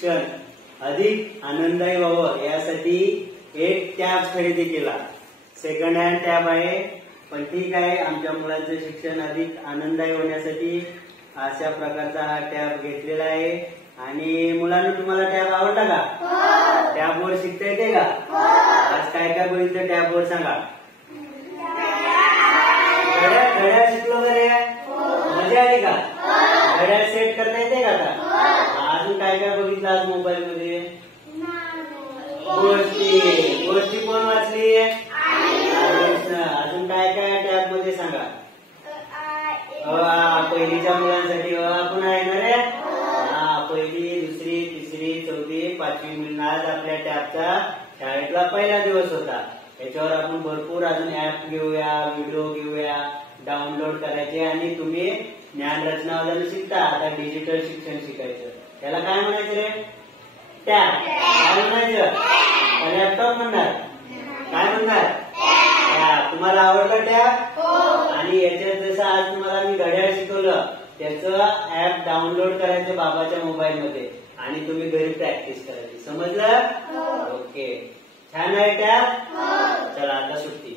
शिक्षण अधिक आनंददायी व्हावं यासाठी एक टॅब खरेदी केला. सेकंड हँड टॅब आहे, पण ठीक आहे, आमच्या मुलांचं शिक्षण अधिक आनंददायी होण्यासाठी अशा प्रकारचा हा टॅब घेतलेला आहे. आणि मुलांना तुम्हाला टॅब आवडला का? टॅबवर शिकता येते का? आज काय काय बघितलं टॅबवर सांगा. घड्याळ शिकलो का रे? मजा आली का? घड्याळ सेट करता येते का आता? अजून काय काय बघितलं आज मोबाईल मध्ये? गोष्टी कोण वाचली? अजून काय काय टॅब मध्ये सांगा. पहिलीच्या मुलांसाठी आपण आहे ना रे? पहिली, दुसरी, तिसरी, चौथी, पाचवी मुलांना आज आपल्या टॅबचा शाळेतला पहिला दिवस होता. याच्यावर आपण भरपूर अजून ऍप घेऊया, व्हिडिओ घेऊया, डाउनलोड करायचे आणि तुम्ही ज्ञान रचना वगैरे शिकता. आता डिजिटल शिक्षण शिकायचं, त्याला काय म्हणायचं रे? टॅब. काय म्हणायचं? लॅपटॉप म्हणणार? काय म्हणणार? तुम्हाला आवडलं टॅब? आणि याच्यात जसं आज तुम्हाला मी घड्याळ शिकवलं, त्याचं ऍप डाउनलोड करायचं बाबाच्या मोबाईल मध्ये आणि तुम्ही घरी प्रॅक्टिस करायची. समजलं? ओके. छान आहे टॅब. चला आता सुट्टी.